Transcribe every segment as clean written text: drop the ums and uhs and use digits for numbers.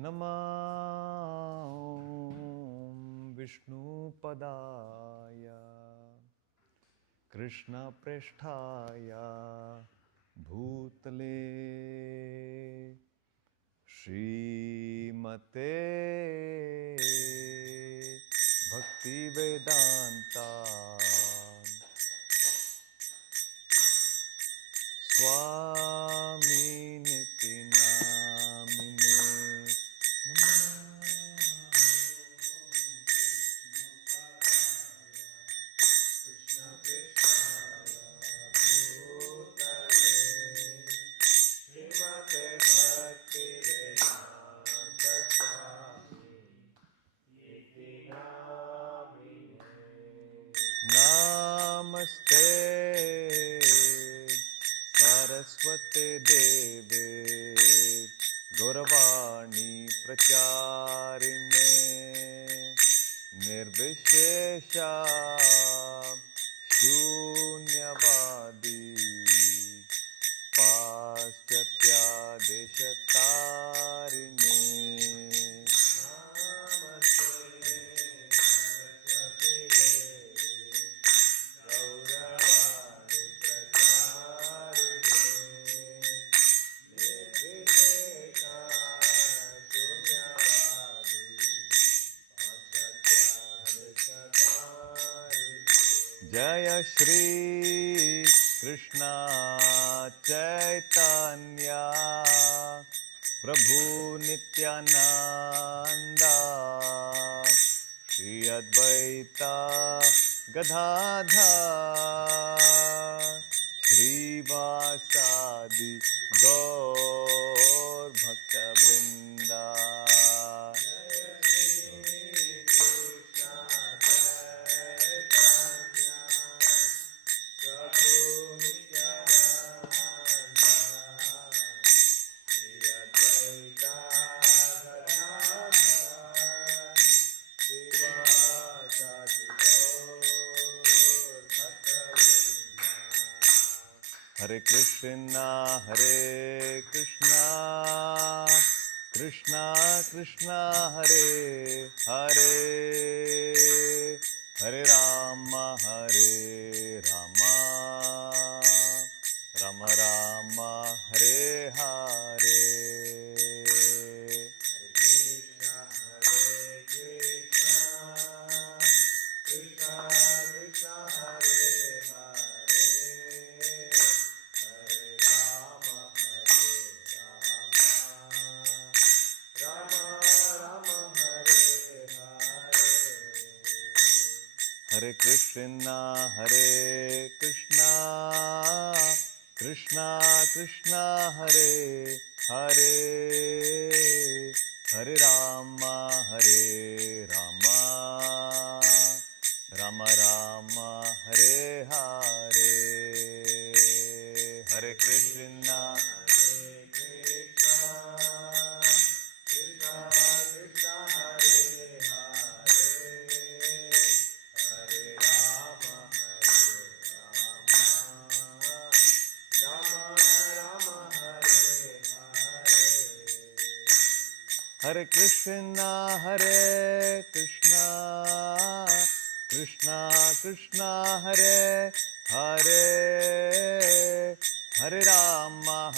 Namah Vishnu Padaya Krishna Preshthaya Bhutale Shrimate Bhaktivedanta Swami Niti Namine Namaste Saraswate Deve Gauravani Pracharine Nirvishesha Shunyavadi Paschatya Deshatarine Jaya Shri Krishna Chaitanya Prabhu Nityananda Shri Advaita Gadadhar Shri Vasadi Gaur Bhakta Vrinda Hare Krishna, Krishna Krishna, Hare Hare, Hare Rama, Rama Rama, Hare Hare. Hare Krishna, Krishna Krishna, Hare Hare, Hare Rama, Rama Rama, Hare Hare. Hare Krishna, Hare Krishna, Krishna Krishna, Hare Hare, Hare Rama,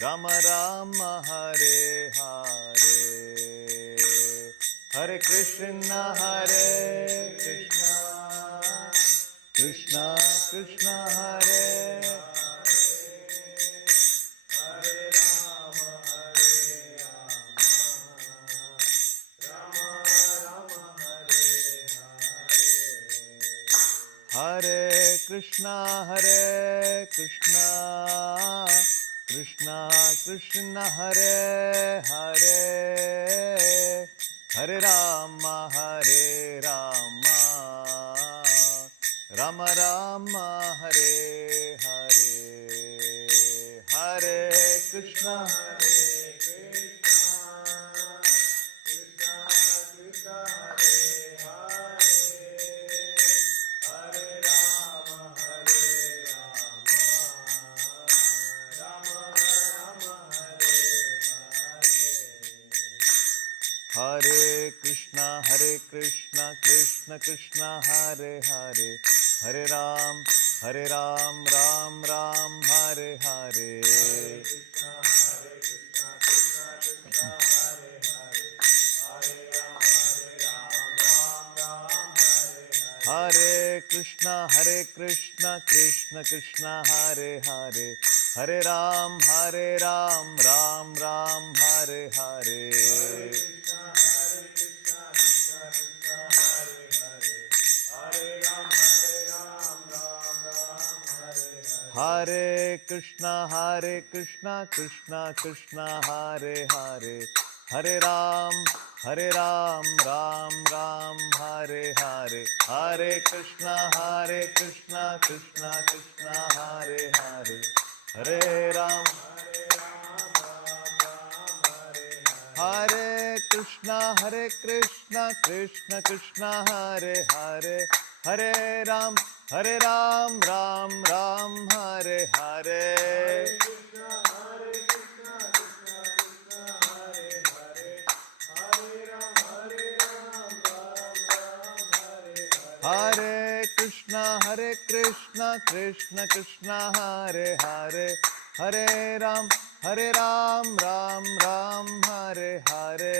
Rama Rama, Hare Hare. Hare Krishna, Krishna Krishna, Hare Hare Krishna, Krishna Krishna, Hare Hare, Hare Rama, Rama Rama, Hare Hare. Hare Krishna, Hare Krishna, Krishna Krishna, Hare Hare, Hare Ram, Ram Ram, Hare Hare. Hare Krishna, Krishna Krishna, Hare Hare, Hare Ram, Ram Ram, Hare Hare. Hare Krishna, Krishna Krishna, Hare Hare, Hare Ram, Ram Ram, Hare Hare. Hare Krishna, Krishna Krishna, Hare Hare, Hare Ram. Hare Krishna, Krishna Krishna, Hare Hare, Hare Ram, Ram Ram, Hare Hare. Hare Krishna, Krishna Krishna, Hare Hare, Hare Ram, Ram Ram, Hare Hare.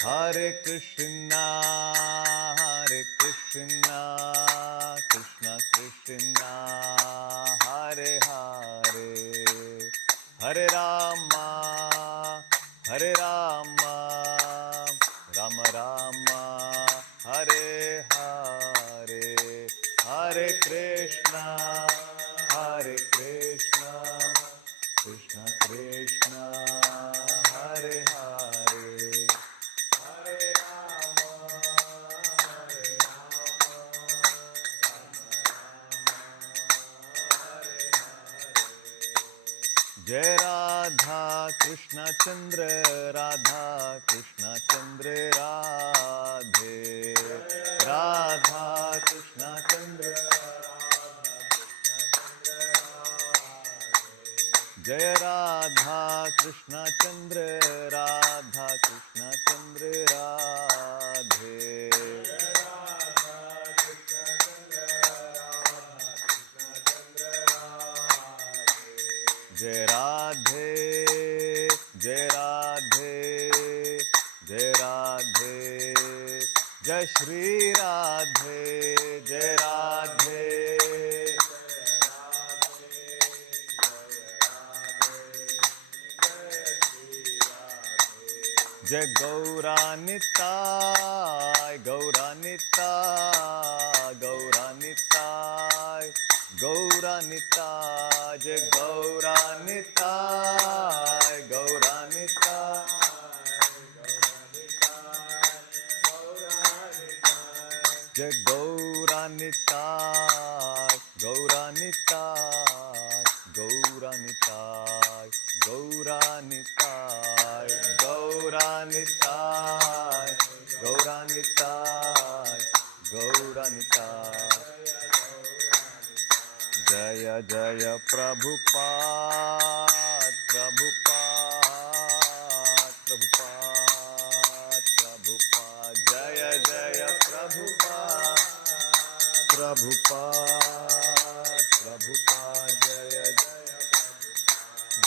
Hare Krishna, Krishna Krishna, Hare Hare, Hare Rama, Rama Rama, Hare Hare, Hare Krishna, Krishna Krishna, Hare Hare. Jai Radha Krishna Chandra, Radha Krishna Chandra, Radhe Radha Krishna Chandra, Jai Radha Krishna Chandra, Radha Krishna Chandra, Radhe. Jai Radhe, Jai Radhe, Jai Radhe, Jai Shri Radhe, Jai Radhe. Jai Gauranitai, Gauranitai, Gauranitai, Gauranitai, Jai Gauranitai, Gauranitai, Jai Gauranitai, Gauranitai, Gauranitai, Gauranitai, Gauranitai, Gauranitai, Gauranitai. Jaya Jaya Prabhupada, Prabhupada, Prabhupada, Prabhupada. Jaya Jaya Prabhupada, Prabhupada, Prabhupada. Jaya Jaya,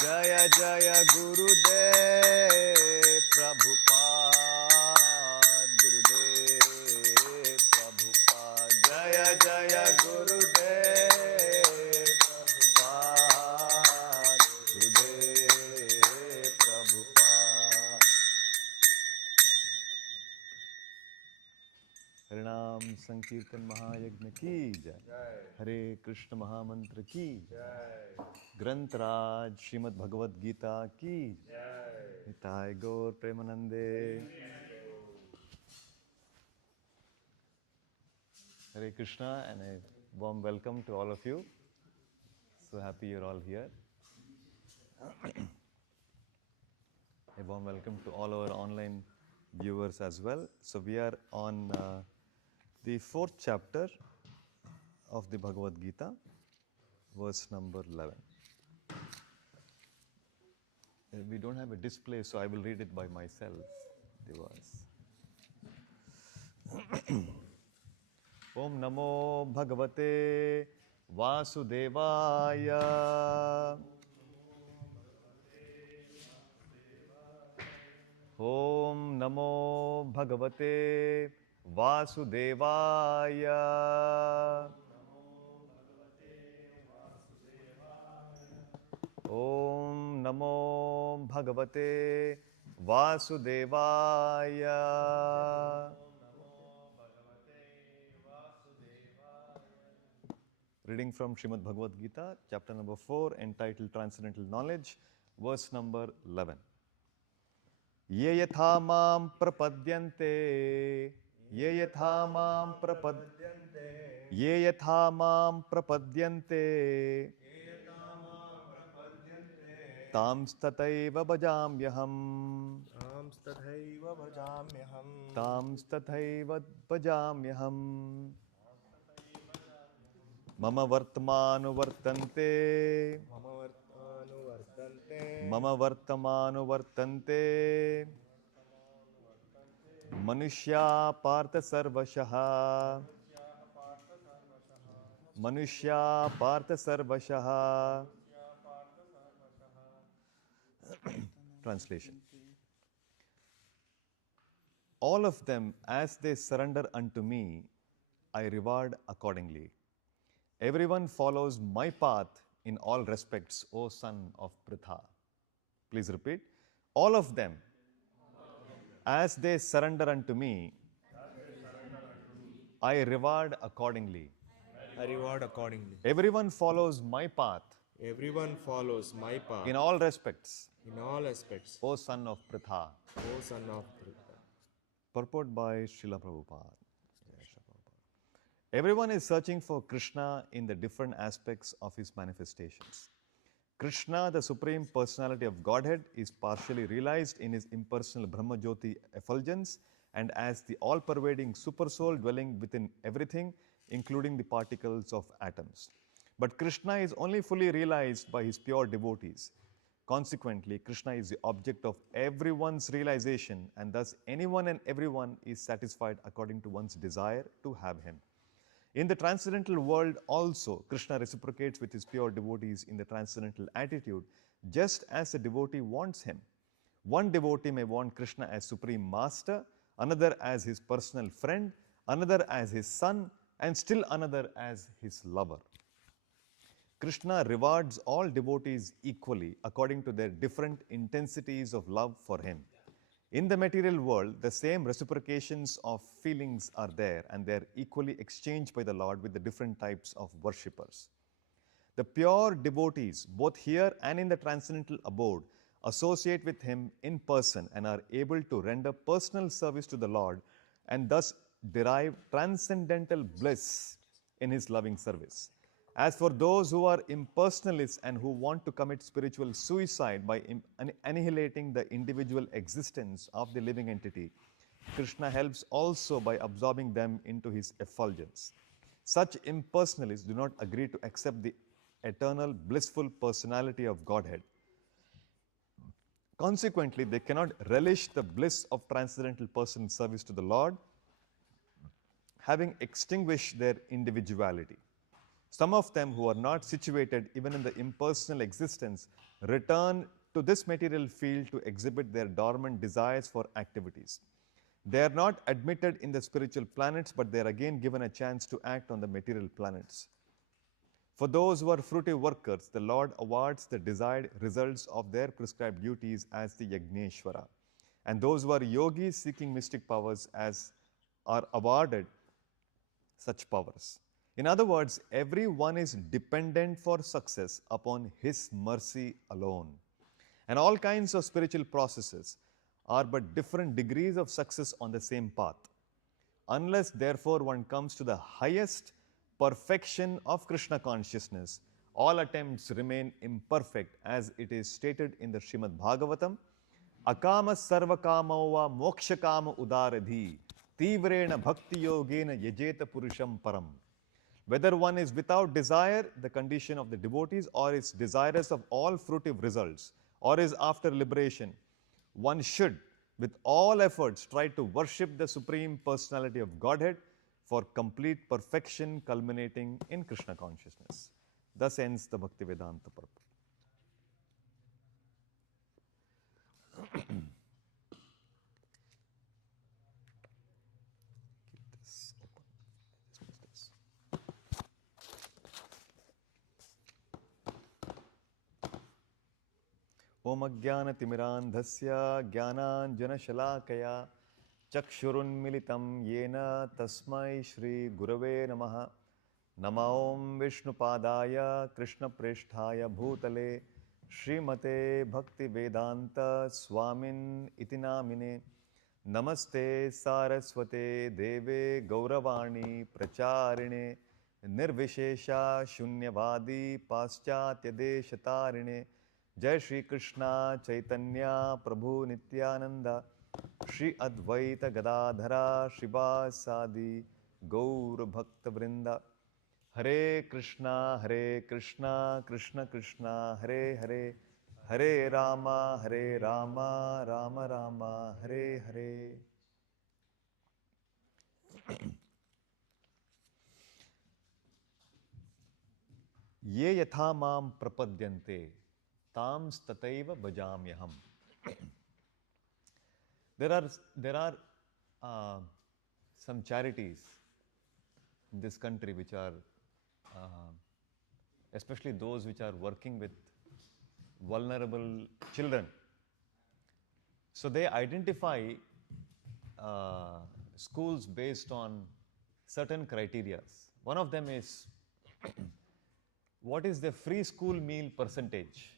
Jaya Jaya Gurudev, Prabhupada, Gurudev, Prabhupada. Jaya Jaya Gurudev, Prabhupada, Gurudev, Prabhupada. Harinam Sankirtan Mahayagna ki jai. Hare Krishna Mahamantra ki jai. Granth Raj Srimad Bhagavad Gita ki jai. Nitai Gaur Premanande. Hare Krishna and a warm welcome to all of you. So happy you're all here. A warm welcome to all our online viewers as well. So we are on the fourth chapter of the Bhagavad Gita, verse number 11. We don't have a display, so I will read it by myself, the verse. Om Namo Bhagavate Vasudevaya. Om Namo Bhagavate Vasudevaya. Om Namo Bhagavate Vasudevaya. Reading from Srimad Bhagavad Gita, chapter number 4, entitled Transcendental Knowledge, verse number 11. Ye yatha mam prapadyante, ye yatha mam prapadyante, ye yatha mam prapadyante, tams tathaiva bhajamyaham, tams tathaiva bhajamyaham, tams tathaiva bhajamyaham. Mama vartamanu vartante, mama vartamanu vartante, manushya partha sarvashaha, manushya partha sarvashaha. Translation. All of them, as they surrender unto me, I reward accordingly. Everyone follows my path in all respects, O son of Pritha. Please repeat. All of them, as they surrender unto me, I reward accordingly. I reward accordingly. Everyone follows my path Everyone follows my path in all respects, in all aspects, O son of Pritha. O son of Krishna. Purport by Srila Prabhupada. Everyone is searching for Krishna in the different aspects of his manifestations. Krishna, the Supreme Personality of Godhead, is partially realized in his impersonal Brahmajyoti effulgence and as the all-pervading Supersoul dwelling within everything, including the particles of atoms. But Krishna is only fully realized by his pure devotees. Consequently, Krishna is the object of everyone's realization, and thus anyone and everyone is satisfied according to one's desire to have him. In the transcendental world also, Krishna reciprocates with his pure devotees in the transcendental attitude, just as a devotee wants him. One devotee may want Krishna as Supreme Master, another as his personal friend, another as his son, and still another as his lover. Krishna rewards all devotees equally according to their different intensities of love for him. In the material world, the same reciprocations of feelings are there, and they are equally exchanged by the Lord with the different types of worshippers. The pure devotees, both here and in the transcendental abode, associate with him in person and are able to render personal service to the Lord and thus derive transcendental bliss in his loving service. As for those who are impersonalists and who want to commit spiritual suicide by annihilating the individual existence of the living entity, Krishna helps also by absorbing them into his effulgence. Such impersonalists do not agree to accept the eternal blissful personality of Godhead. Consequently, they cannot relish the bliss of transcendental personal service to the Lord, having extinguished their individuality. Some of them who are not situated even in the impersonal existence return to this material field to exhibit their dormant desires for activities. They are not admitted in the spiritual planets, but they are again given a chance to act on the material planets. For those who are fruitive workers, the Lord awards the desired results of their prescribed duties as the Yagneshwara. And those who are yogis seeking mystic powers are awarded such powers. In other words, everyone is dependent for success upon his mercy alone. And all kinds of spiritual processes are but different degrees of success on the same path. Unless, therefore, one comes to the highest perfection of Krishna consciousness, all attempts remain imperfect, as it is stated in the Srimad Bhagavatam, Akama sarvakamo va mokshakama udaradhi, tivrena bhakti yogena yajeta purusham param. Whether one is without desire, the condition of the devotees, or is desirous of all fruitive results, or is after liberation, one should, with all efforts, try to worship the Supreme Personality of Godhead for complete perfection culminating in Krishna consciousness. Thus ends the Bhaktivedanta purport. Keep this open. Dismiss this. Om Ajnanatimirandhasya Jnananjanashalakaya Chakshurunmilitam Yena Tasmai Shri Gurave Namaha Nama Om Vishnupadaya Krishna Presthaya Bhutale Srimate Bhakti Vedanta Swamin Itinamine Namaste Saraswate Deve Gauravani Pracharine Nirvishesha Shunyavadi Paschatya Deshatarine Jai Shri Krishna Chaitanya Prabhu Nityananda Shri Advaita Gadadhara Shivasadi Gaur Bhakta Vrinda Hare Krishna Krishna Krishna Hare Hare Hare Rama Rama Rama Hare Hare. Ye yatha mam prapadyante tam stataiva bhajamyaham. There are some charities in this country which are, especially those which are working with vulnerable children. So they identify schools based on certain criteria. One of them is what is the free school meal percentage?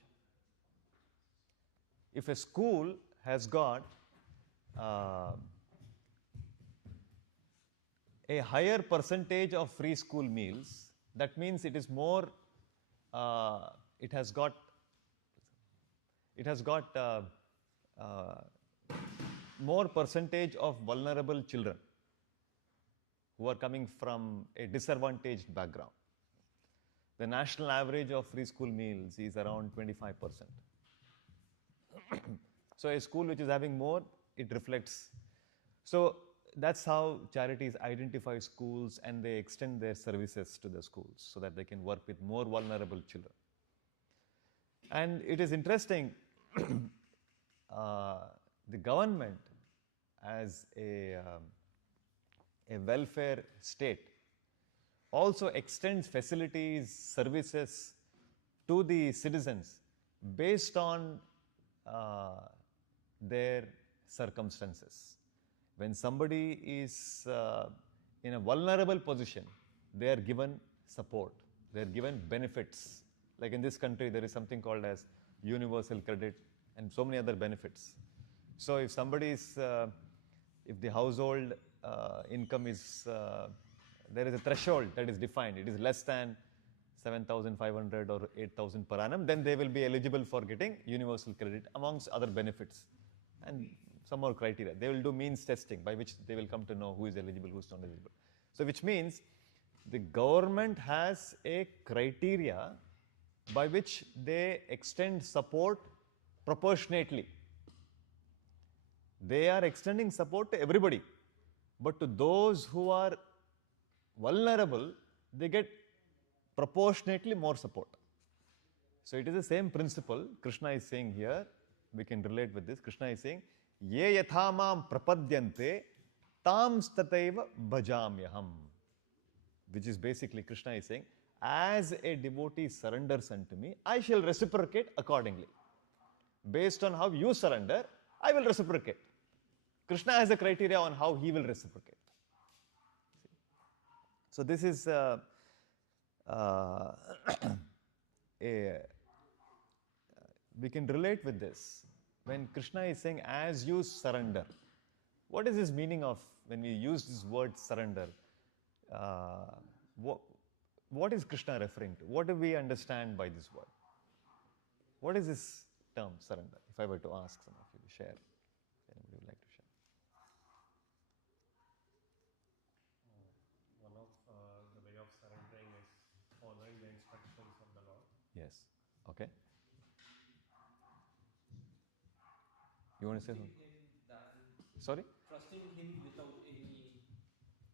If a school has got a higher percentage of free school meals, that means it is more, it has got more percentage of vulnerable children who are coming from a disadvantaged background. The national average of free school meals is around 25%. So a school which is having more, it reflects. So that's how charities identify schools and they extend their services to the schools so that they can work with more vulnerable children. And it is interesting, the government as a welfare state also extends facilities, services to the citizens based on their circumstances. When somebody is in a vulnerable position, they are given support, they are given benefits. Like in this country, there is something called as universal credit and so many other benefits. So if somebody is, if the household income is, there is a threshold that is defined, it is less than 7,500 or 8,000 per annum, then they will be eligible for getting universal credit amongst other benefits and some more criteria. They will do means testing by which they will come to know who is eligible, who is not eligible. So which means the government has a criteria by which they extend support proportionately. They are extending support to everybody, but to those who are vulnerable, they get proportionately more support. So it is the same principle Krishna is saying here. We can relate with this. Krishna is saying, Ye yatha mam prapadyante tam stataiva bhajamyaham. Which is basically Krishna is saying, as a devotee surrenders unto me, I shall reciprocate accordingly. Based on how you surrender, I will reciprocate. Krishna has a criteria on how he will reciprocate. So this is we can relate with this. When Krishna is saying, as you surrender, what is his meaning of when we use this word surrender? What is Krishna referring to? What do we understand by this word? What is this term, surrender? If I were to ask some of you to share, anybody would like to share? One of the way of surrendering You want to say something? Sorry? Trusting him without any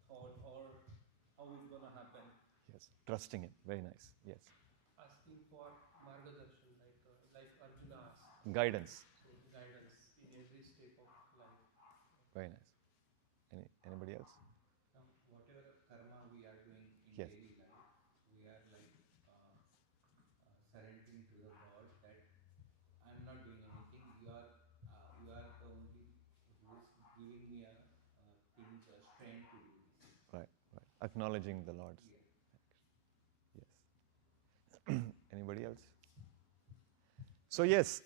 thought or how it's going to happen. Yes, trusting him. Very nice. Yes. Asking for margadarshan, like Arjuna asked. Guidance. So guidance in every step of life. Very nice. Anybody else? Now, whatever karma we are doing in Yes. daily life, we are like surrendering to the God that I am not doing anything. You are the only who is giving me a things, a strength to do this. Right. Acknowledging the Lord's. Yeah. Yes. Anybody else? So yes,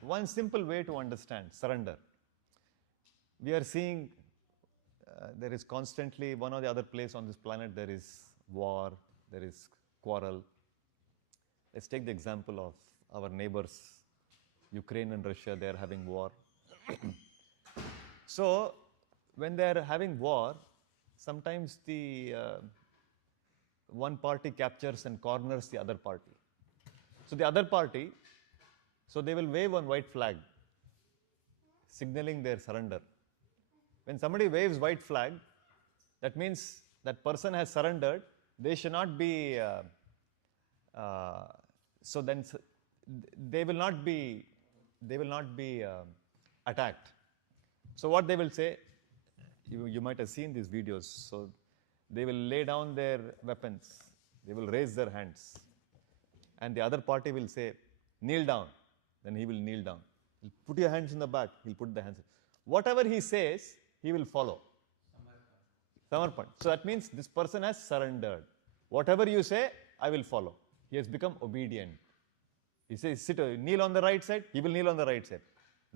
one simple way to understand surrender. We are seeing there is constantly one or the other place on this planet there is war, there is quarrel. Let's take the example of our neighbors, Ukraine and Russia, they are having war. So when they are having war, sometimes the one party captures and corners the other party. So the other party, so they will wave one white flag, signaling their surrender. When somebody waves white flag, that means that person has surrendered. They should not be. So then they will not be. They will not be attacked. So what they will say, you might have seen these videos. So they will lay down their weapons. They will raise their hands, and the other party will say, "Kneel down." Then he will kneel down. He'll put your hands in the back. He'll put the hands. Whatever he says, he will follow. Samarpan. So that means this person has surrendered. Whatever you say, I will follow. He has become obedient. He says, kneel on the right side, he will kneel on the right side.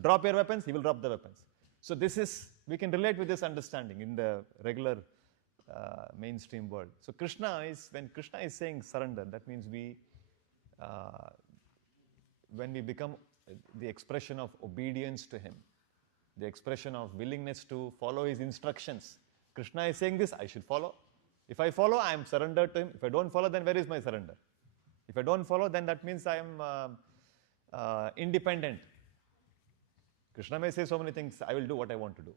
Drop your weapons, he will drop the weapons. So this is, we can relate with this understanding in the regular mainstream world. So when Krishna is saying surrender, that means when we become the expression of obedience to him, the expression of willingness to follow his instructions. Krishna is saying this, I should follow. If I follow, I am surrendered to him. If I don't follow, then where is my surrender? If I don't follow, then that means I am independent. Krishna may say so many things, I will do what I want to do.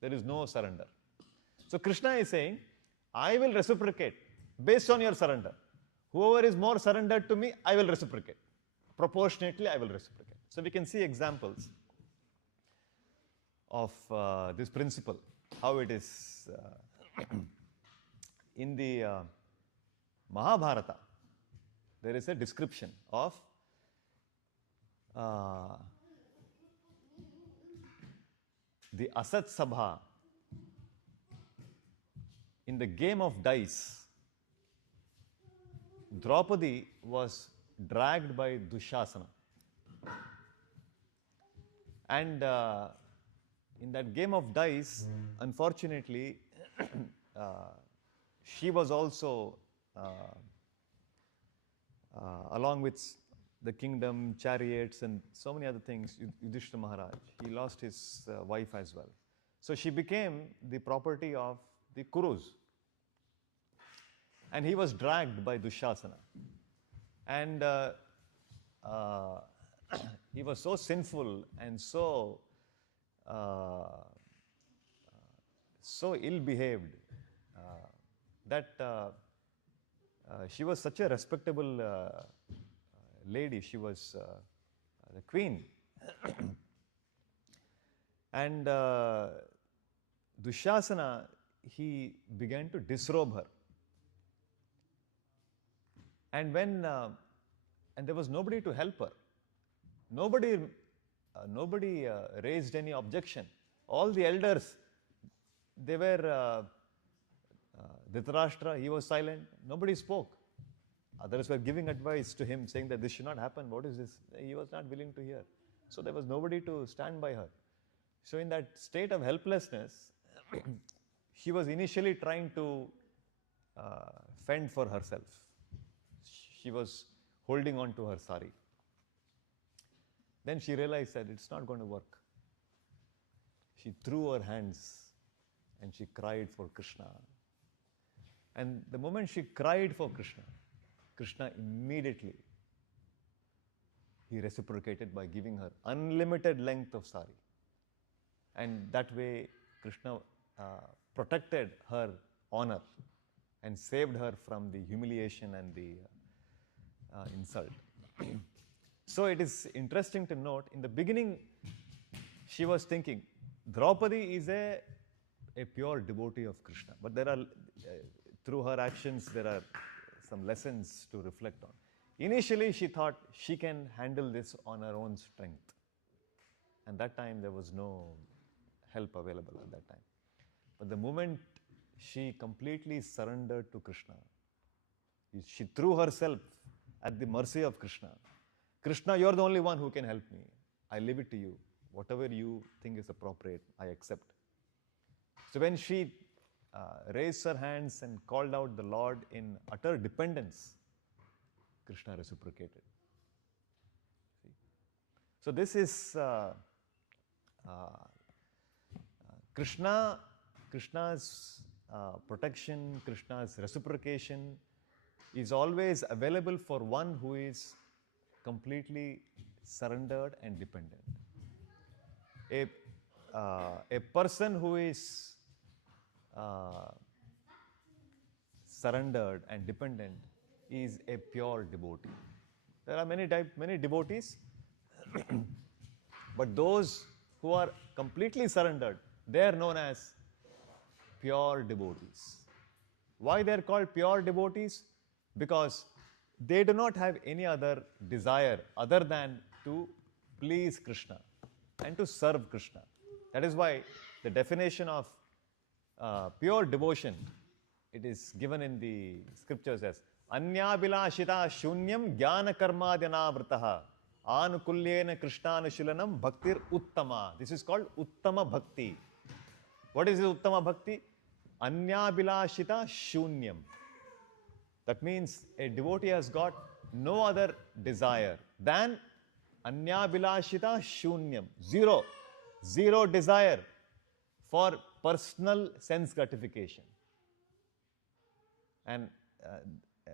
There is no surrender. So Krishna is saying, I will reciprocate based on your surrender. Whoever is more surrendered to me, I will reciprocate. Proportionately, I will reciprocate. So we can see examples of this principle, how it is in the Mahabharata. There is a description of the Asat Sabha in the game of dice. Draupadi was dragged by Dushasana. And in that game of dice, unfortunately, she was also, along with the kingdom, chariots, and so many other things, Yudhishthira Maharaj, he lost his wife as well. So she became the property of the Kurus. And he was dragged by Dushasana. And he was so sinful and so ill-behaved that she was such a respectable lady. She was the queen. And Dushasana, he began to disrobe her. And and there was nobody to help her. Nobody raised any objection. All the elders, they were Dhritarashtra, he was silent. Nobody spoke. Others were giving advice to him, saying that this should not happen. What is this? He was not willing to hear. So there was nobody to stand by her. So in that state of helplessness, she was initially trying to fend for herself. She was holding on to her sari. Then she realized that it's not going to work. She threw her hands and she cried for Krishna. And the moment she cried for Krishna, Krishna immediately, he reciprocated by giving her unlimited length of sari. And that way, Krishna protected her honor and saved her from the humiliation and the insult. So it is interesting to note, in the beginning, she was thinking, Draupadi is a pure devotee of Krishna. But there are, through her actions, there are some lessons to reflect on. Initially, she thought she can handle this on her own strength. And that time, there was no help available at that time. But the moment she completely surrendered to Krishna, she threw herself at the mercy of Krishna. Krishna, you're the only one who can help me. I leave it to you. Whatever you think is appropriate, I accept. So when she raised her hands and called out the Lord in utter dependence, Krishna reciprocated. See? So this is Krishna's protection, Krishna's reciprocation is always available for one who is completely surrendered and dependent. A person who is surrendered and dependent is a pure devotee. There are many devotees, but those who are completely surrendered, they are known as pure devotees. Why they are called pure devotees? Because they do not have any other desire other than to please Krishna and to serve Krishna. That is why the definition of pure devotion, it is given in the scriptures as Anyabhilashita shunyam jnana karmadhyanavrataha anukulyena krishnanushilanam bhaktir uttama. This is called uttama bhakti. What is this uttama bhakti? Anyabhilashita shunyam. That means a devotee has got no other desire than Anyabhilashita shunyam. Zero desire for personal sense gratification. And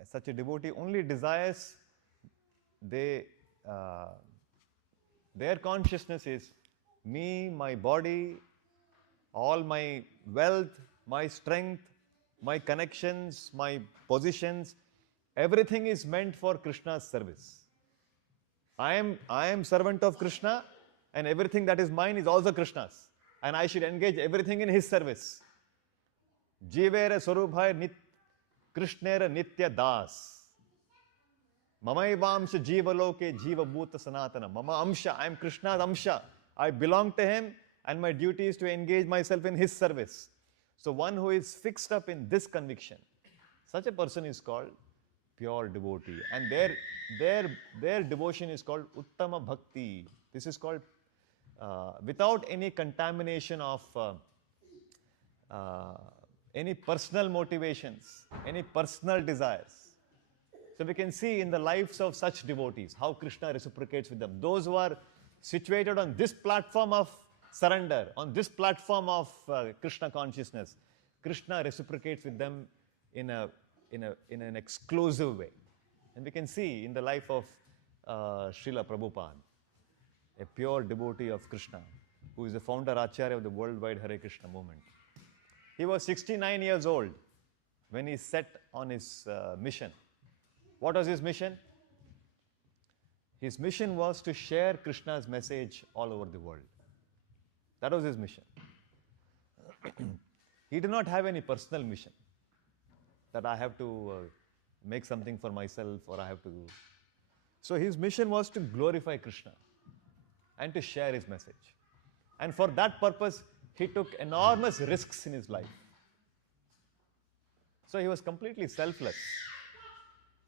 such a devotee only desires, their consciousness is me, my body, all my wealth, my strength, my connections, my positions, everything is meant for Krishna's service. I am servant of Krishna, and everything that is mine is also Krishna's. And I should engage everything in his service. Jivera Swarubhaya Krishnera Nitya Das. Mamaivamsha Jiva Loke Jiva Bhuta Sanatana. Mama Amsha, I am Krishna's Amsha. I belong to him, and my duty is to engage myself in his service. So one who is fixed up in this conviction, such a person is called pure devotee. And their devotion is called Uttama Bhakti. This is called without any contamination of any personal motivations, any personal desires. So we can see in the lives of such devotees how Krishna reciprocates with them. Those who are situated on this platform of surrender, on this platform of Krishna consciousness, Krishna reciprocates with them in an exclusive way. And we can see in the life of Srila Prabhupada, a pure devotee of Krishna, who is the founder Acharya of the worldwide Hare Krishna movement. He was 69 years old when he set on his mission. What was his mission? His mission was to share Krishna's message all over the world. That was his mission. He did not have any personal mission that I have to make something for myself or I have to do. So his mission was to glorify Krishna and to share his message. And for that purpose, he took enormous risks in his life. So he was completely selfless.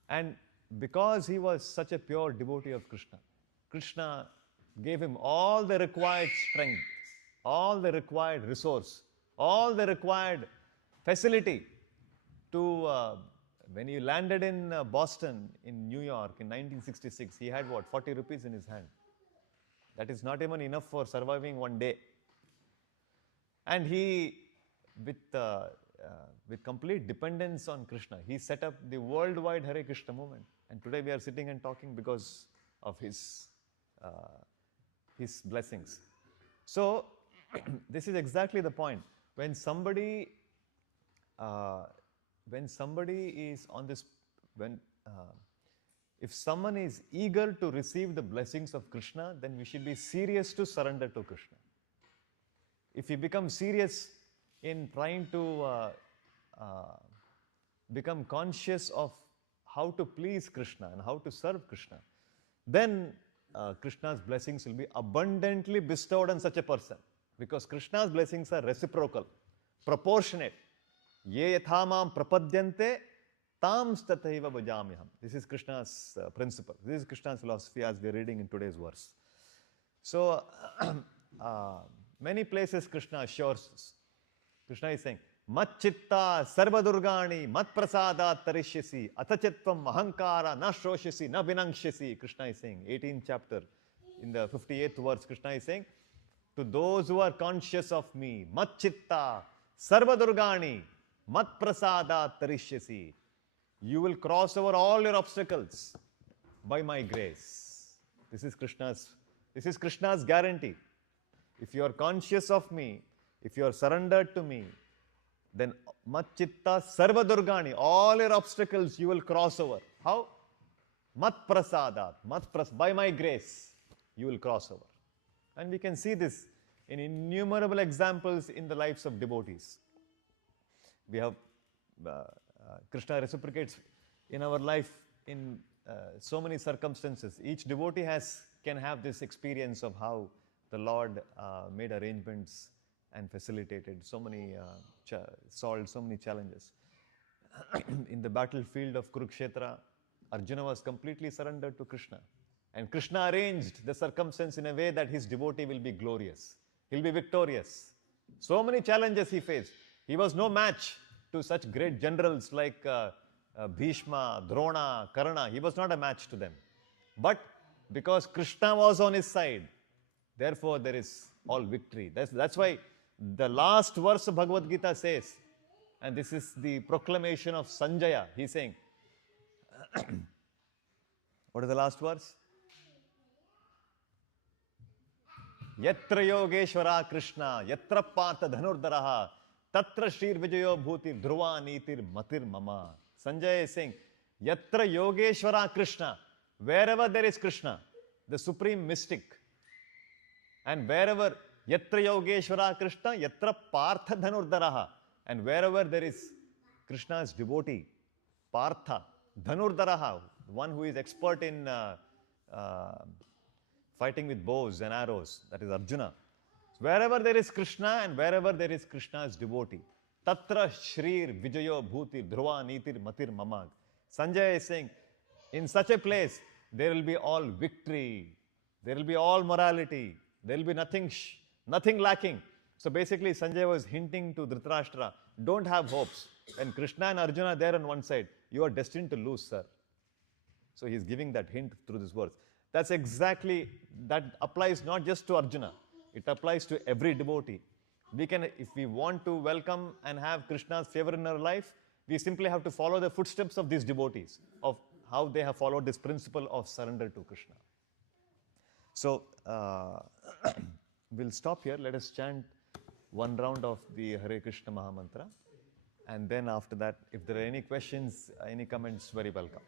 And because he was such a pure devotee of Krishna, Krishna gave him all the required strength, all the required resource, all the required facility to, when he landed in Boston, in New York in 1966, he had what, 40 rupees in his hand. That is not even enough for surviving one day. And he, with complete dependence on Krishna, he set up the worldwide Hare Krishna movement. And today we are sitting and talking because of his his blessings. So, this is exactly the point. When somebody is on this, if someone is eager to receive the blessings of Krishna, then we should be serious to surrender to Krishna. If we become serious in trying to become conscious of how to please Krishna and how to serve Krishna, then Krishna's blessings will be abundantly bestowed on such a person, because Krishna's blessings are reciprocal, proportionate. Ye yathamam prapadyante tam stataiva bhajamyaham. This is Krishna's principle. This is Krishna's philosophy as we are reading in today's verse. So, many places Krishna assures us. Krishna is saying, Mat chitta sarva durgani mat prasadat tarishyasi atachetvam ahankara na shroshasi na vinangshasi. Krishna is saying, 18th chapter, in the 58th verse, Krishna is saying, to those who are conscious of me, mat chitta sarva durgani mat prasadat tarishyasi. You will cross over all your obstacles by my grace. This is Krishna's guarantee. If you are conscious of me, if you are surrendered to me, then mat chitta sarva durgani, all your obstacles you will cross over. How? Mat prasadat, by my grace, you will cross over. And we can see this in innumerable examples in the lives of devotees. We have Krishna reciprocates in our life in so many circumstances. Each devotee can have this experience of how the Lord made arrangements and facilitated so many, solved so many challenges. In the battlefield of Kurukshetra, Arjuna was completely surrendered to Krishna. And Krishna arranged the circumstance in a way that his devotee will be glorious. He'll be victorious. So many challenges he faced. He was no match to such great generals like Bhishma, Drona, Karna. He was not a match to them. But because Krishna was on his side, therefore there is all victory. That's why the last verse of Bhagavad Gita says, and this is the proclamation of Sanjaya, he's saying, what is the last verse? Yatra yogeshwara Krishna, yatra partha dhanurdaraha, tatra shrir vijayo bhutir dhruva nitir matir mama. Sanjaya is saying, yatra yogeshwara Krishna, wherever there is Krishna, the supreme mystic, and wherever yatra yogeshwara Krishna, yatra partha dhanurdaraha, and wherever there is Krishna's devotee, partha, dhanurdaraha, one who is expert in fighting with bows and arrows, that is Arjuna. Wherever there is Krishna and wherever there is Krishna's devotee, tatra shrir vijayo bhuti dhruva nitir matir mamag. Sanjaya is saying, in such a place, there will be all victory, there will be all morality, there will be nothing lacking. So basically, Sanjaya was hinting to Dhritarashtra, don't have hopes. When Krishna and Arjuna are there on one side, you are destined to lose, sir. So he's giving that hint through this verse. That applies not just to Arjuna, it applies to every devotee. If we want to welcome and have Krishna's favor in our life, we simply have to follow the footsteps of these devotees, of how they have followed this principle of surrender to Krishna. So, we'll stop here. Let us chant one round of the Hare Krishna Mahamantra. And then after that, if there are any questions, any comments, very welcome.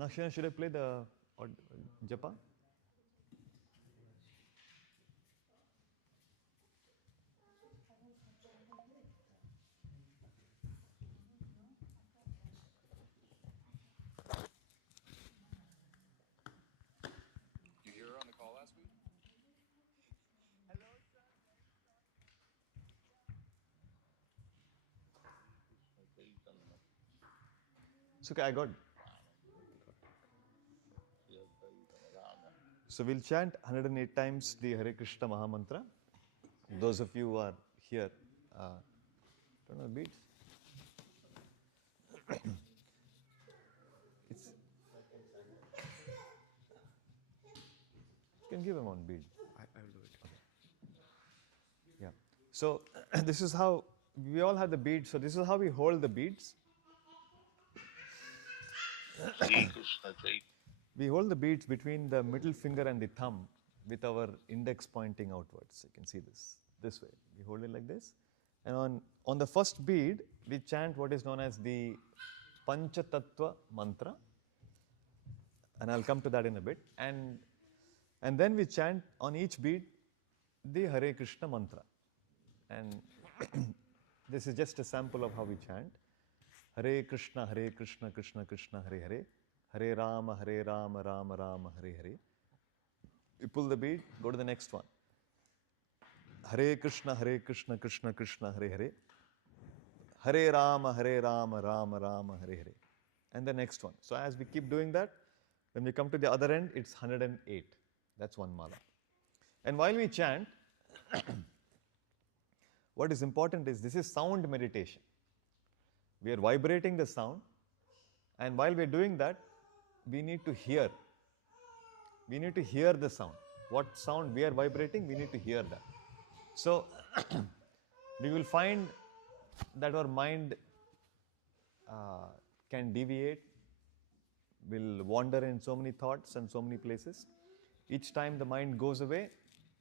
Nakshana, should I play the japa? Did you hear her on the call last week? It's okay, I got. So we'll chant 108 times the Hare Krishna Mahamantra. Those of you who are here, don't know the beats. You can give him one bead. I will do it. Yeah. So this is how we all have the beads. So this is how we hold the beads. We hold the beads between the middle finger and the thumb with our index pointing outwards. You can see this way. We hold it like this. And on the first bead, we chant what is known as the Panchatattva mantra. And I'll come to that in a bit. And then we chant on each bead the Hare Krishna mantra. And this is just a sample of how we chant. Hare Krishna, Krishna Krishna, Hare Hare. Hare Rama, Rama Rama, Hare Hare. You pull the bead, go to the next one. Hare Krishna, Krishna Krishna, Hare Hare. Hare Rama, Rama Rama, Hare Hare. And the next one. So as we keep doing that, when we come to the other end, it's 108. That's one mala. And while we chant, what is important is this is sound meditation. We are vibrating the sound, and while we are doing that, we need to hear. We need to hear the sound. What sound we are vibrating, we need to hear that. So, we will find that our mind can deviate, will wander in so many thoughts and so many places. Each time the mind goes away,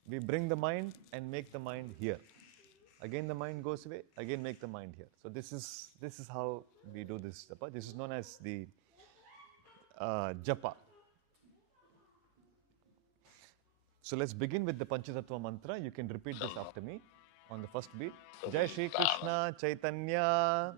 we bring the mind and make the mind hear. Again the mind goes away, again make the mind hear. So this is how we do this japa. This is known as the japa. So let's begin with the Panchatattva mantra. You can repeat this after me on the first beat. Jai Shri Krishna Chaitanya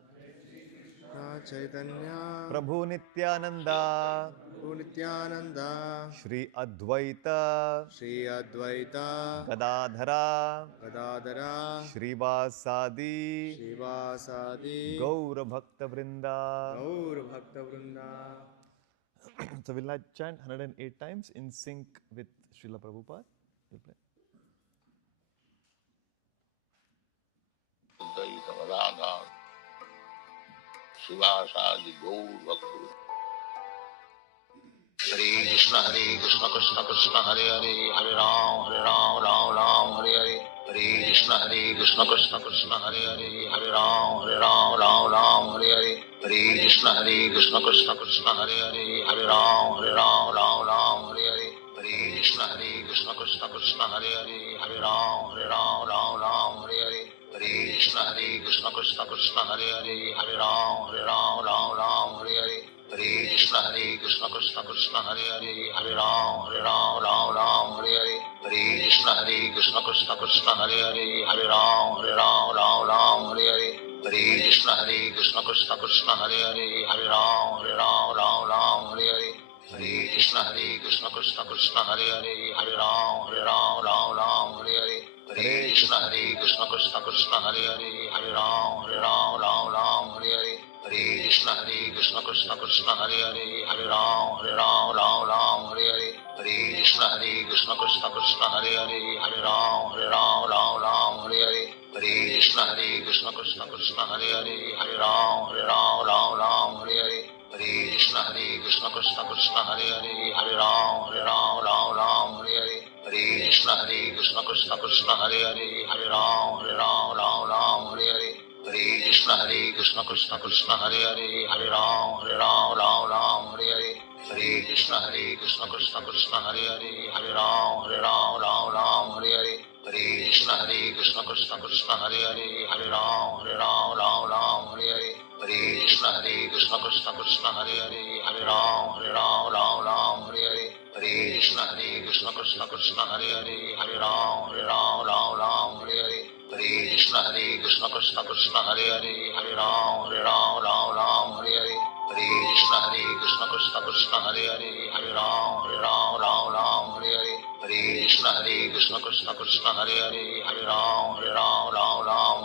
Chaitanya Prabhu Nityananda Prabhu Nityananda Shri Advaita Shri Advaita Gadadhara Gadadhara Shrivasadi Shivasadi Gaura Bhakta Vrinda. Gaur Bhakta Vrinda. So we'll chant 108 times in sync with Srila Prabhupada. We'll play. Shivasadi Gaur Bhakta. Hare Krishna Krishna Krishna Hare Hare Hare Ram Ram Ram Hare Hare. Hare Krishna Krishna Krishna Hare Hare Hare Ram Ram Hare Hare. Hare Krishna Krishna Krishna Hare Hare Hare Ram Ram Hare Hare. Hare Krishna Krishna Krishna Hare Hare Hare Ram Ram Hare Hare. Hare Krishna Krishna Krishna Hare Hare Hare Ram Ram Hare Hare. Hare Krishna Krishna Krishna Hare Hare Hare Ram Hare Hare. Hare Krishna Krishna Krishna Hare Hare Hare Ram Hare Hare. Hare Krishna Krishna Krishna Hare Hare Hare Ram Hare Hare. Hare Krishna Krishna Krishna Hare Hare Hare Ram Hare Hare. Hare Krishna Krishna Krishna Hare Hare Hare Ram Hare Hare. Hare Krishna Krishna Krishna Hare Hare Hare Ram Hare Hare. Hare Krishna Krishna Krishna Hare Hare Hare Ram Hare Hare. Hare Krishna Krishna Krishna Hare Hare Hare Ram Hare Hare. Hare Krishna Krishna Krishna Hare Hare Hare Ram Hare Hare. Hare Krishna Krishna Krishna Hare Hare Hare Ram Hare Hare. Hare Krishna Krishna Krishna Hare Hare Hare Ram Hare Hare. Hare Krishna Krishna Krishna Hare Hare Hare Ram Hare Hare. Hare Krishna Krishna Krishna Hare Hare Hare Ram Hare Hare. Hare Krishna Krishna Krishna Hare Hare Hare Ram Hare Hare. Hare Krishna Krishna Krishna Hare Hare Hare Ram Hare Hare. Hare Krishna Krishna Krishna Hare Hare Hare Ram Hare Hare. Hare Krishna Krishna Krishna Hare Hare Hare Ram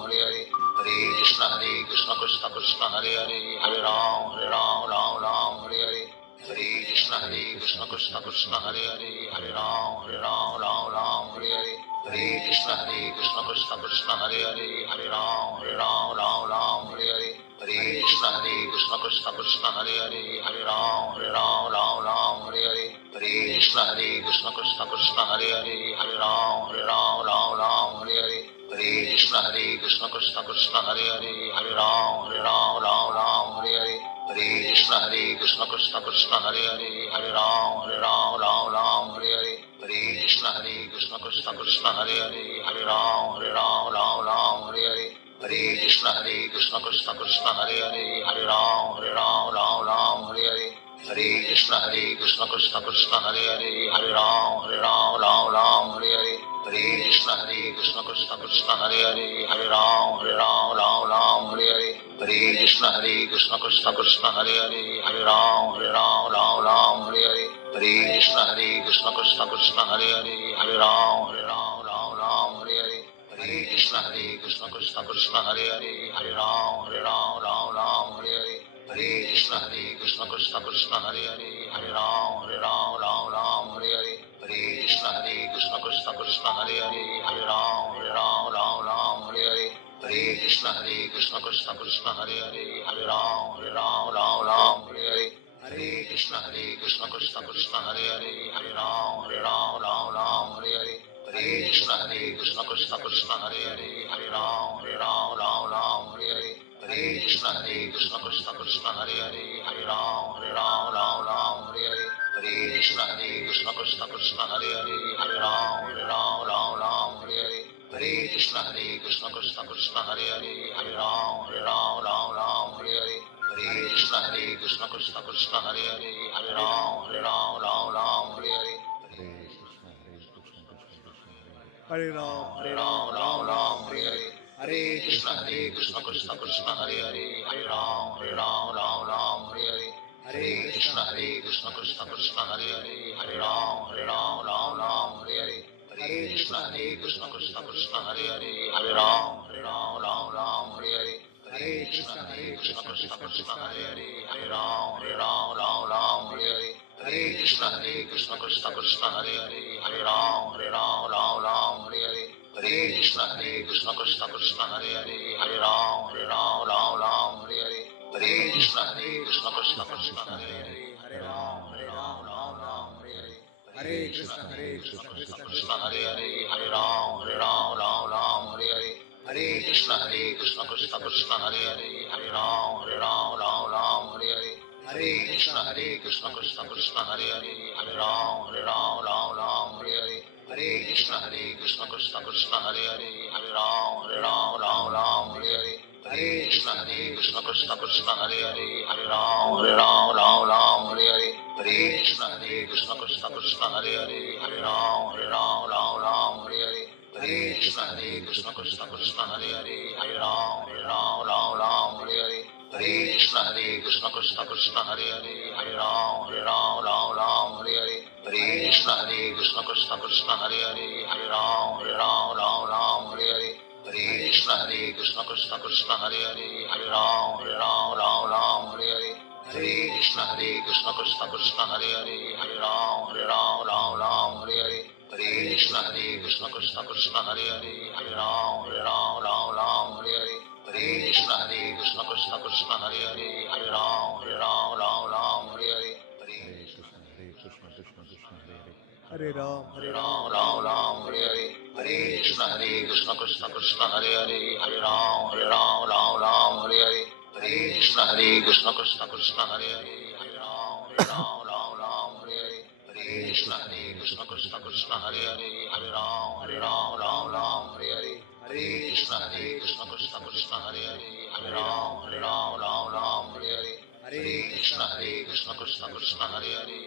Hare Hare. Hare Krishna Krishna Krishna Hare Hare Hare Ram Hare Hare. Hare Krishna Krishna Krishna Hare Hare Hare Ram Hare Hare. Hare Krishna Krishna Krishna Hare Hare Hare Ram Hare Hare. Hare Krishna Krishna Krishna Hare Hare Hare Ram Hare Hare. Hare Krishna Krishna Krishna Hare Hare Hare Ram Hare Hare. Hare Krishna Krishna Krishna Hare Hare Hare Ram Ram Ram Hare Hare Hare Krishna Krishna Krishna Hare Hare Hare Ram Ram Hare Hare Hare Krishna Krishna Krishna Hare Hare Hare Ram Ram Hare Hare Hare Krishna Krishna Krishna Hare Hare Hare Ram Ram Hare Hare Hare Krishna Krishna Krishna Hare Hare Hare Ram Ram Hare Hare Hare Krishna Krishna Krishna Hare Hare Hare Ram Hare Hare Hare Krishna Krishna Krishna Hare Hare Hare Ram Hare Hare Hare Krishna Krishna Krishna Hare Hare Hare Ram Hare Hare Hare Krishna Krishna Krishna Hare Hare Hare Ram Hare Hare Hare Krishna Krishna Krishna Hare Hare Hare Ram Hare Hare Hare Krishna Krishna Krishna Hare Hare Hare Ram Hare Hare Hare Krishna Krishna Krishna Hare Hare Hare Ram Hare Hare Hare Krishna Krishna Krishna Hare Hare Hare Ram Hare Hare Hare Krishna Krishna Krishna Hare Hare Hare Ram Hare Hare Hare Krishna Krishna Krishna Hare Hare Hare Ram Hare Hare Hare Krishna Krishna Krishna Hare Hare Hare Ram Hare Hare Hare Krishna Krishna Krishna Hare Hare Hare Ram Hare Hare Hare Krishna Krishna Krishna Hare Hare Hare Ram Hare Hare Hare Krishna Krishna Krishna Hare Hare Hare Ram Hare Hare Hare Ram Hare Hare Hare Krishna Krishna Krishna Hare Hare Hare Ram Hare Hare Hare Krishna Krishna Krishna Hare Hare Hare Ram Hare Hare Hare Krishna Krishna Krishna Hare Hare Hare Ram Hare Hare Hare Krishna Krishna Krishna Hare Hare Hare Ram Hare Hare Hare Krishna Krishna Krishna Hare Hare Hare Ram Hare Hare Hare Krishna Krishna Krishna Hare Hare Hare Ram Hare Hare Hare Krishna Krishna Krishna Hare Hare Hare Ram Hare Hare Hare Krishna Krishna Krishna Hare Hare Hare Ram Hare Hare Hare Krishna Krishna Krishna Hare Hare Hare Ram Hare Hare Hare Krishna Krishna Krishna Hare Hare Hare Ram Hare Hare Hare Krishna Krishna Krishna Hare Hare Hare Ram Hare Hare Hare Krishna Krishna Krishna Hare Hare Hare Ram Hare Hare Hare Krishna Krishna Krishna Hare Hare Hare Ram Hare Hare Hare Krishna Krishna Krishna Hare Hare Hare Ram Hare Hare Hare Krishna Krishna Krishna Hare Hare Hare Ram Hare Hare Hare Krishna Krishna Krishna Hare Hare Hare Ram Hare Hare Hare Krishna Krishna Krishna Hare Hare Hare Ram Hare Hare Hare Krishna Krishna Krishna Hare Hare Hare Ram Hare Hare Hare Krishna Krishna Krishna Hare Hare Hare Ram Hare Hare Hare Krishna Krishna Krishna Hare Hare Hare Ram Hare Hare Hare Hare Ram Hare Hare Hare Krishna Krishna Krishna Hare Hare Hare Ram Hare Hare Hare Krishna Krishna Krishna Hare Hare Hare Ram Hare Hare Hare Krishna Krishna Krishna Hare Hare Hare Ram Hare Hare Hare Krishna Krishna Krishna Hare Hare Hare Ram Hare Hare Hare Krishna Krishna Krishna Hare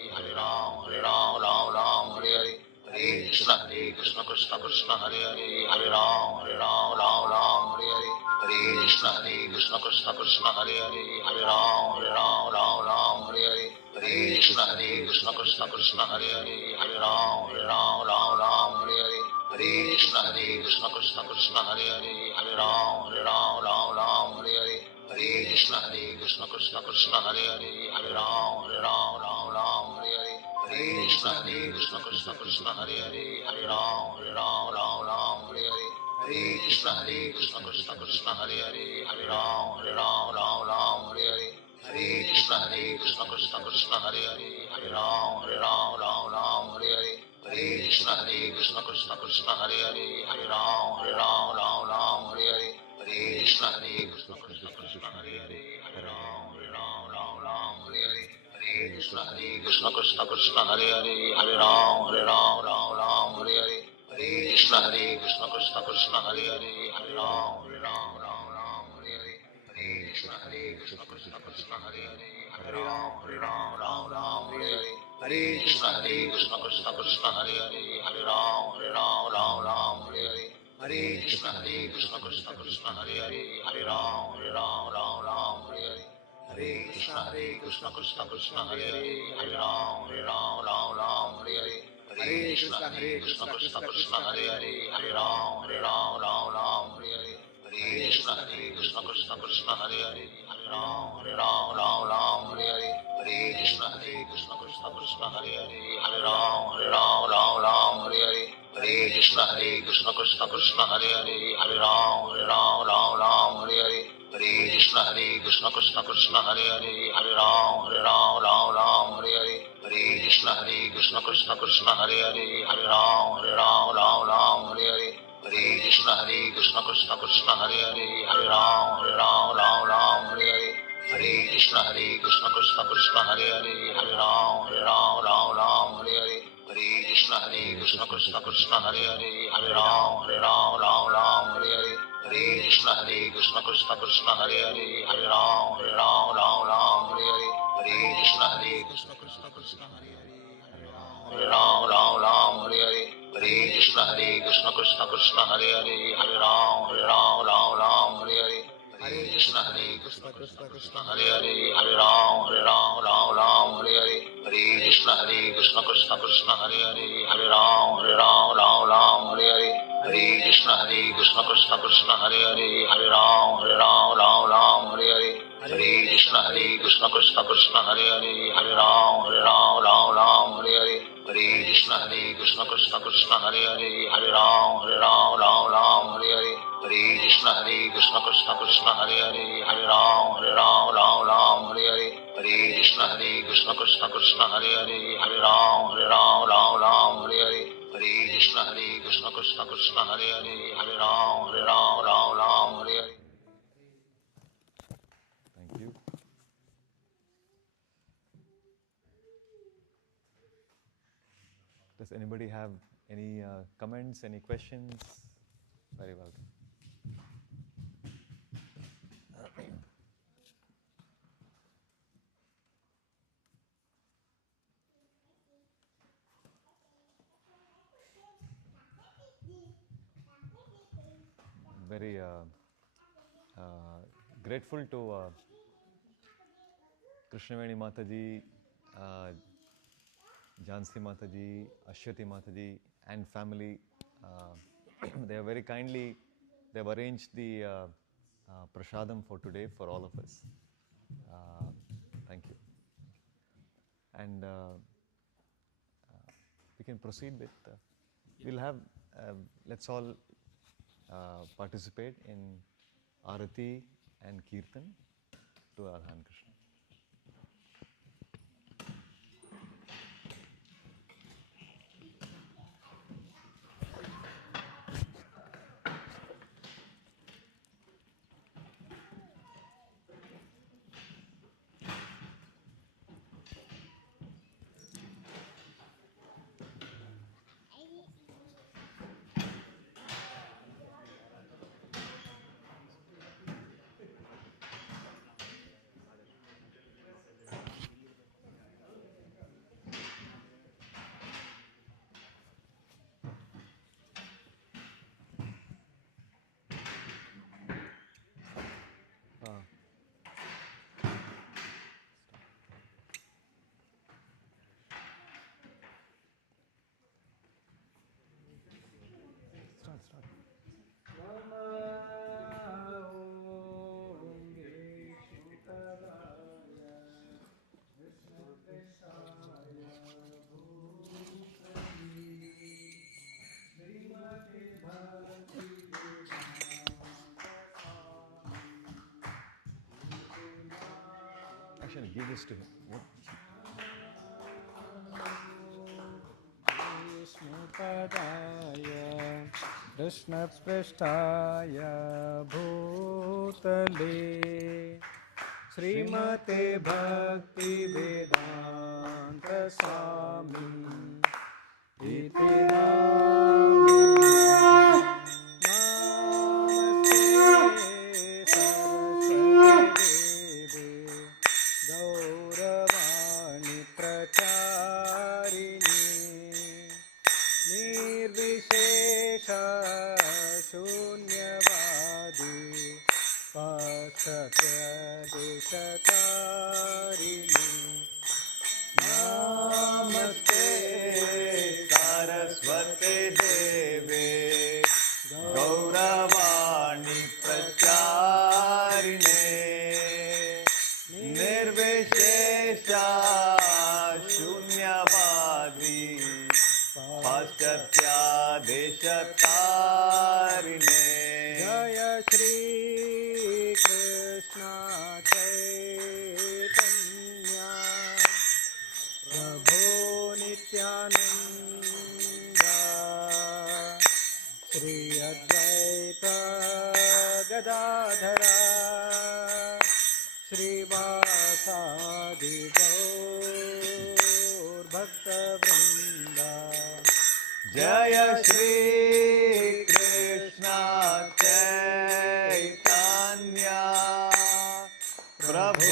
Hare Hare Ram Hare Hare Hare Krishna Krishna Krishna Hare Hare Hare Ram Hare Hare Hare Krishna Krishna Krishna Hare Hare Hare Ram Hare Hare Hare Krishna Krishna Krishna Hare Hare Hare Ram Hare Hare Hare Krishna Krishna Krishna Hare Hare Hare Ram Hare Hare Hare Krishna Krishna Krishna Hare Hare Hare Ram Hare Hare Hare Krishna Krishna Krishna Hare Hare Hare Ram Hare Hare Hare Krishna Krishna Krishna Hare Hare Hare Ram Hare Hare Hare Krishna Krishna Krishna Hare Hare Hare Ram Hare Krishna Krishna Krishna Hare Hare Hare Ram Ram Ram Hare Hare Hare Krishna Krishna Krishna Hare Hare Hare Ram Ram Hare Hare Hare Krishna Krishna Krishna Hare Hare Hare Ram Ram Hare Hare Hare Krishna Krishna Krishna Hare Hare Hare Ram Ram Hare Hare Hare Krishna Krishna Krishna Hare Hare Hare Ram Ram Hare Hare Hare Krishna Krishna Krishna Hare Hare Hare Ram Ram Hare Hare Hare Krishna Krishna Krishna Hare Hare Hare Ram Ram Hare Hare Hare Krishna Krishna Krishna Hare Hare Hare Ram Ram Hare Hare Hare Krishna Krishna Krishna Hare Hare Hare Ram Ram Hare Hare Hare Krishna Krishna Krishna Hare Hare Hare Ram Ram Hare Hare Hare Krishna Krishna Krishna Hare Hare Hare Ram Ram Hare Hare Hare Krishna Krishna Krishna Hare Hare Hare Ram Ram Hare Hare Hare Krishna Krishna Krishna Hare Hare Hare Ram Ram Hare Hare Hare Krishna Krishna Krishna Hare Hare Hare Ram Ram Hare Hare Hare Krishna Krishna Krishna Hare Hare Hare Ram Ram Hare Hare Hare Krishna Krishna Krishna Hare Hare Hare Ram Ram Hare Hare Hare Krishna Krishna Krishna Hare Hare Hare Ram Ram Hare Hare Hare Krishna Krishna Krishna Hare Hare Hare Ram Ram Hare Hare Hare Krishna Krishna Krishna Hare Hare Hare Ram Hare Hare Hare Krishna Krishna Krishna Hare Hare Hare Ram Ram Hare Hare Hare Krishna Krishna Krishna Hare Hare Hare Ram Hare Hare Hare Krishna Krishna Krishna Hare Hare Hare Ram Hare Hare Hare Krishna Krishna Krishna Hare Hare Hare Ram Hare Hare Hare Krishna Krishna Krishna Hare Hare Hare Ram Hare Hare Hare Krishna Krishna Krishna Hare Hare Hare Ram Hare Hare Hare Krishna Krishna Krishna Hare Hare Hare Ram Hare Hare Hare Krishna Krishna Krishna Hare Hare Hare Ram Hare Hare Hare Krishna Krishna Krishna Hare Hare Hare Ram Hare Hare. Thank you. Does anybody have any comments, any questions? Very welcome. Very grateful to Krishnaveni Mataji, Jansi Mataji, Ashwati Mataji and family. They are very kindly, they have arranged the prasadam for today for all of us. Thank you. And we can proceed with, we'll have, let's all participate in Arati and Kirtan to Arhan Krishna. Actually, give this to him. What? विष्णुपदाय कृष्णपृष्ठाय भूतले श्रीमते भक्तिवेदान्त स्वामी इति गौरवाणी प्रचारिणी निर्विशेष शून्यवादी पाश्चात्यदेशकारिणी नमस्ते सरस्वते देवे गौरवाणी प्रचारिणे निर्विशेषा शून्यवादी पाश्चात्यादेशकारिणे जय श्री कृष्ण चैतन्य प्रभो नित्यानंद श्री अद्वैत गदाधर श्रीवासादि गौर भक्तवृंद जय श्री कृष्ण चैतन्य प्रभु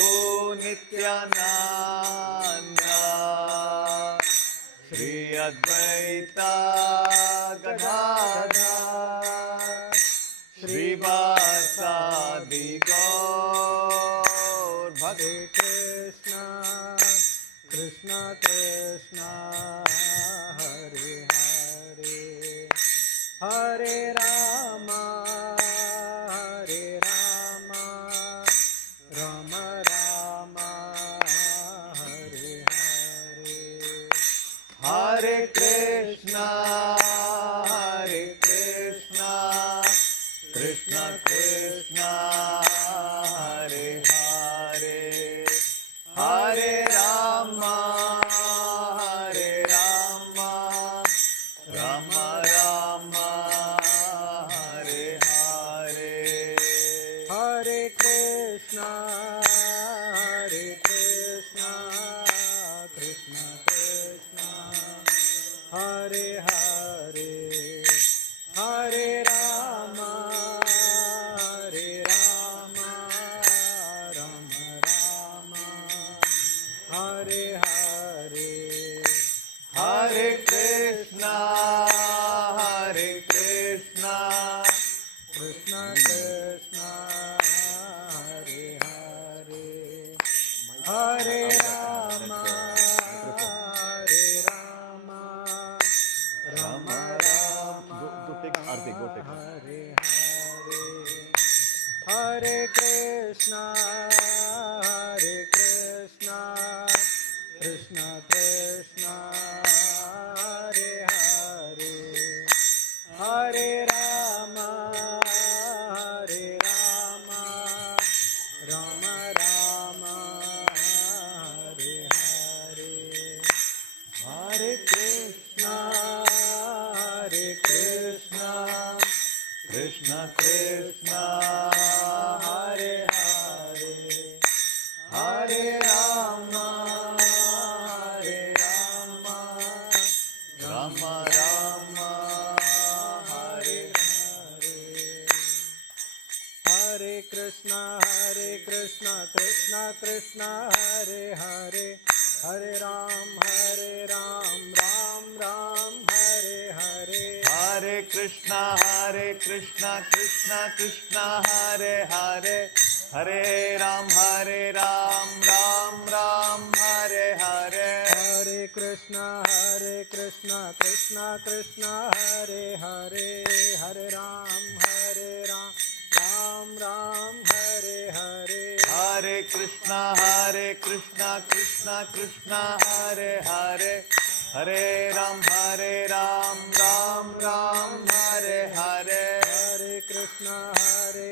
नित्यानंद श्री अद्वैत गदाधर श्रीवासादि गौर हरे कृष्णा कृष्णा कृष्णा हरे हरे हरे राम राम राम हरे हरे हरे कृष्णा कृष्ण कृष्ण हरे हरे हरे राम राम राम हरे हरे हरे कृष्णा कृष्ण कृष्ण हरे हरे हरे राम राम राम हरे हरे हरे कृष्णा कृष्ण कृष्ण हरे हरे हरे राम राम राम आरती go take Hare Hare Hare Krishna Krishna Krishna Hare Hare Hare Ram Ram Ram Hare Hare Hare Krishna Krishna Krishna Hare Hare Hare Ram Ram Ram Hare Hare Hare Krishna Krishna Krishna Hare Hare Hare Ram Ram Ram Hare Hare Hare Krishna Krishna Krishna Hare Hare Hare Ram Ram Ram Hare Hare Hare Krishna Krishna Krishna Hare Hare Hare Ram Ram Ram Hare Hare Hare Krishna Krishna Krishna Hare Hare Hare Ram Ram Ram Hare Hare Hare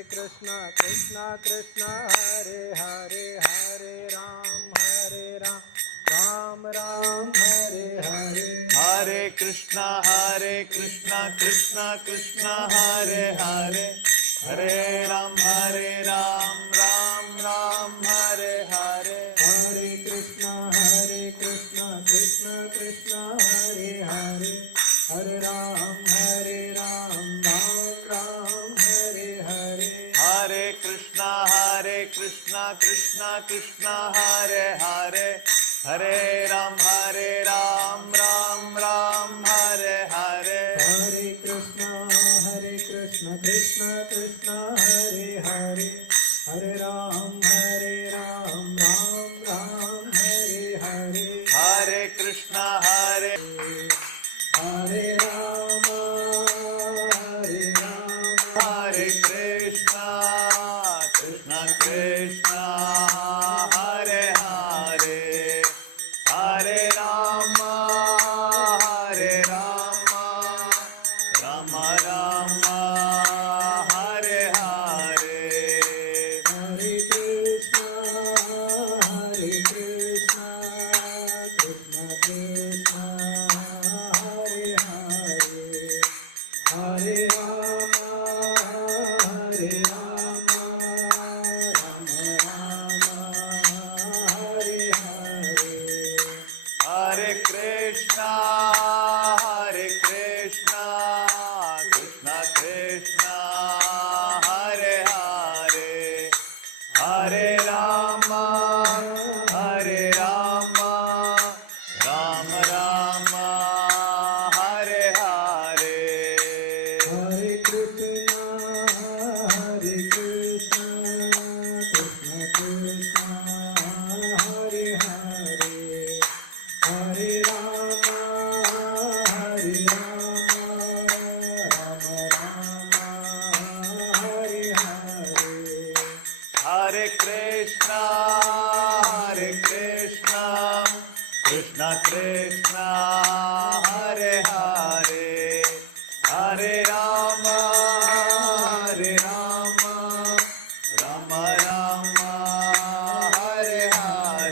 Krishna Krishna Krishna Hare Hare Hare Ram Ram Ram Hare Hare Hare Krishna Krishna Krishna Hare Hare, Hare Ram Ram Ram Hare Hare. Hare Krishna Krishna Krishna Hare Hare, Hare Ram Ram Ram Hare Hare. Hare Krishna Krishna Krishna Hare Hare, Hare Ram Ram Ram Hare Hare. Hare Krishna Krishna Krishna Hare Hare, Hare Ram Ram Ram Hare Hare. Hare Krishna Hare Rama Hare Krishna Krishna Krishna Hare Hare, Hare Rama Rama Rama Hare Hare. Hare Krishna Krishna Krishna Hare Hare, Hare Rama Rama Rama Hare Hare. Hare Krishna Krishna Krishna Hare Hare, Hare Rama Rama Rama Hare Hare. Hare Krishna Krishna Krishna Hare Hare, Hare Rama Rama Rama Hare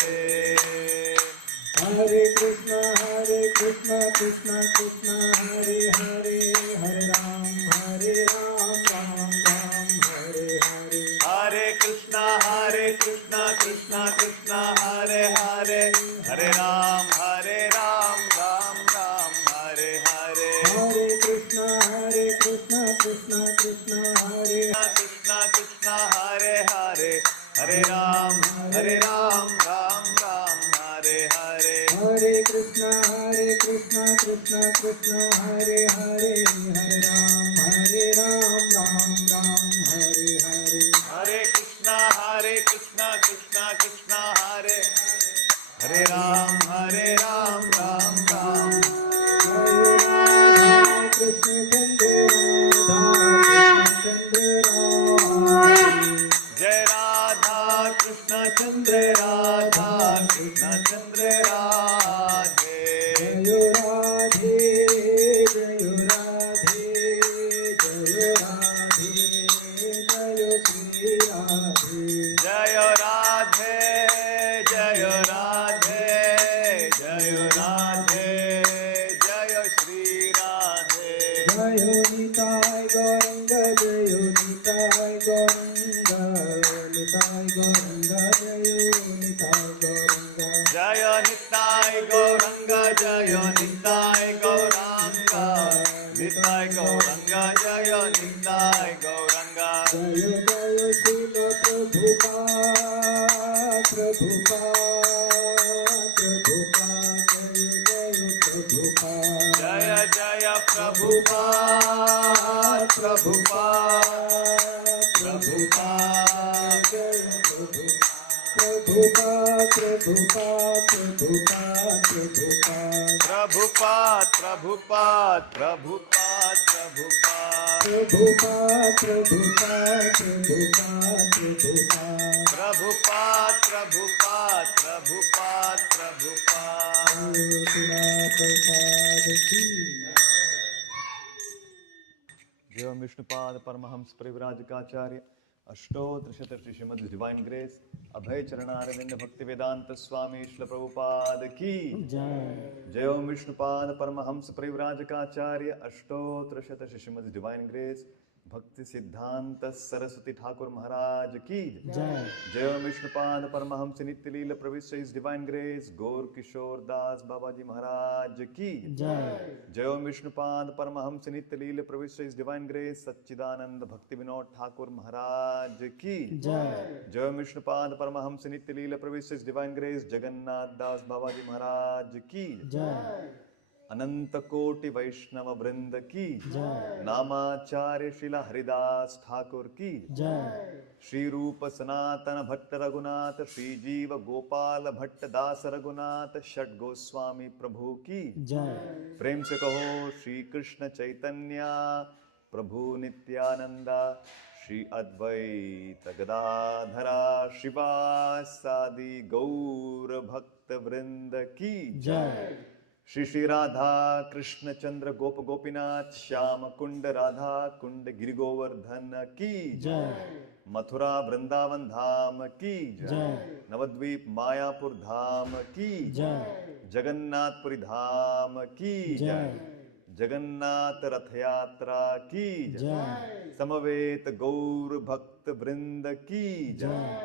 Hare. Hare Krishna Krishna Krishna Hare Hare, Hare Rama Rama Rama Hare Hare. Hare Krishna Krishna Krishna Hare Hare, Hare Ram Ram Hare Hare. Hare Krishna Krishna Krishna Hare Hare, Hare Ram Ram Ram Hare Hare. Hare Krishna Krishna Hare Krishna Hare Hare, Hare Ram Ram Ram Hare Hare. Hare Krishna Krishna Hare Hare, Hare Ram Ram Hare Hare. Hare Krishna Krishna Hare Hare Ram Ram Jai Radha Krishna Chandra Radha Krishna Chandra Radhe. Jayo Radhe Jayo Radhe Jayo Radhe Jayo Shri Radhe. Jayo Radhe Jayo Radhe Jayo Radhe Jayo Shri Radhe. Jayo Nitai Gauranga Jayo Nitai Gauranga Nitai Gauranga Jayo Nitai Gauranga. Jaya Nitai Gauranga Jaya Nitai Gauranga Nitai Gauranga Jaya Nitai Gauranga. Jayo Jayo Srila Prabhupada Prabhupada Jayo Jayo Prabhupada. Jaya Jaya Prabhupada Jai Vishnupad Paramahams Parivrajakaacharya Ashtotrishata Shri Srimad Divine Grace Abhay Charanaravinda Bhakti Vedanta Swami Shla Prabhupada Ki Jai Om Vishnupad Paramahamsa Parivrajaka Ashtotrishata Shri Srimad Divine Grace Bhakti Siddhanta Saraswati Thakur Maharaj Ki Jai Jai Om Vishnupad Paramahamsa Nityalila Pravisya His Divine Grace Gaur Kishore Das Babaji Maharaj Ki Jai Jai Om Vishnupad Paramahamsa Nityalila Pravisya His Divine Grace Satchidananda Bhakti Vinod Thakur Maharaj Ki Jai Jai Om Vishnupad Paramahamsa Nityalila Pravisya His Divine Grace Jagannath Das Babaji Maharaj Ki Jai Ananta Koti Vaishnava Vrinda Ki Jai Namacharya Srila Haridas Thakur Ki Jai Shri Rupa Sanatana Bhatta Raghunath Shri Jiva Gopala Bhatta Dasa Raghunath Shat Goswami Prabhu Ki Jai Prem se kaho Shri Krishna Chaitanya Prabhu Nityananda Shri Advaita Gadadhara Shivasadi Gaur Bhakta Vrinda Ki Jai Shri Shri Radha Krishna Chandra Gopa Gopinath Shyama Kunda Radha Kunda Giri Govardhana Ki Jai Mathura Vrindavan Dham Ki Jai Navadvip Mayapur Dham Ki Jai Jagannath Puri Dham Ki Jai Jagannath Rath Yatra Ki Jai Samavet Gaur Bhakta Vrinda Ki Jai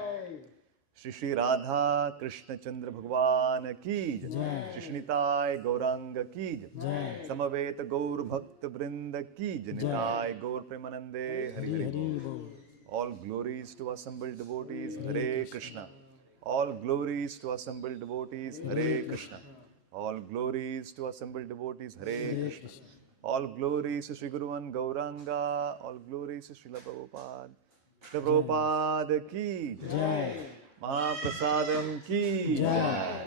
Shri Shri Radha Krishna Chandra Bhagwan Ki Jai Shri Nitai Gauranga Ki Jai Samaveta Gaur Bhakta Vrinda Ki Jai Nitai Gaur Premanande Hari Hari Bol. All glories to assembled devotees Hare Krishna. All glories to assembled devotees Hare Krishna. All glories to assembled devotees Hare Krishna. All glories to Shri Guruvan Gauranga. All glories to Srila Prabhupada. Srila Prabhupada Ki Jai Mahaprasadam Ki Jai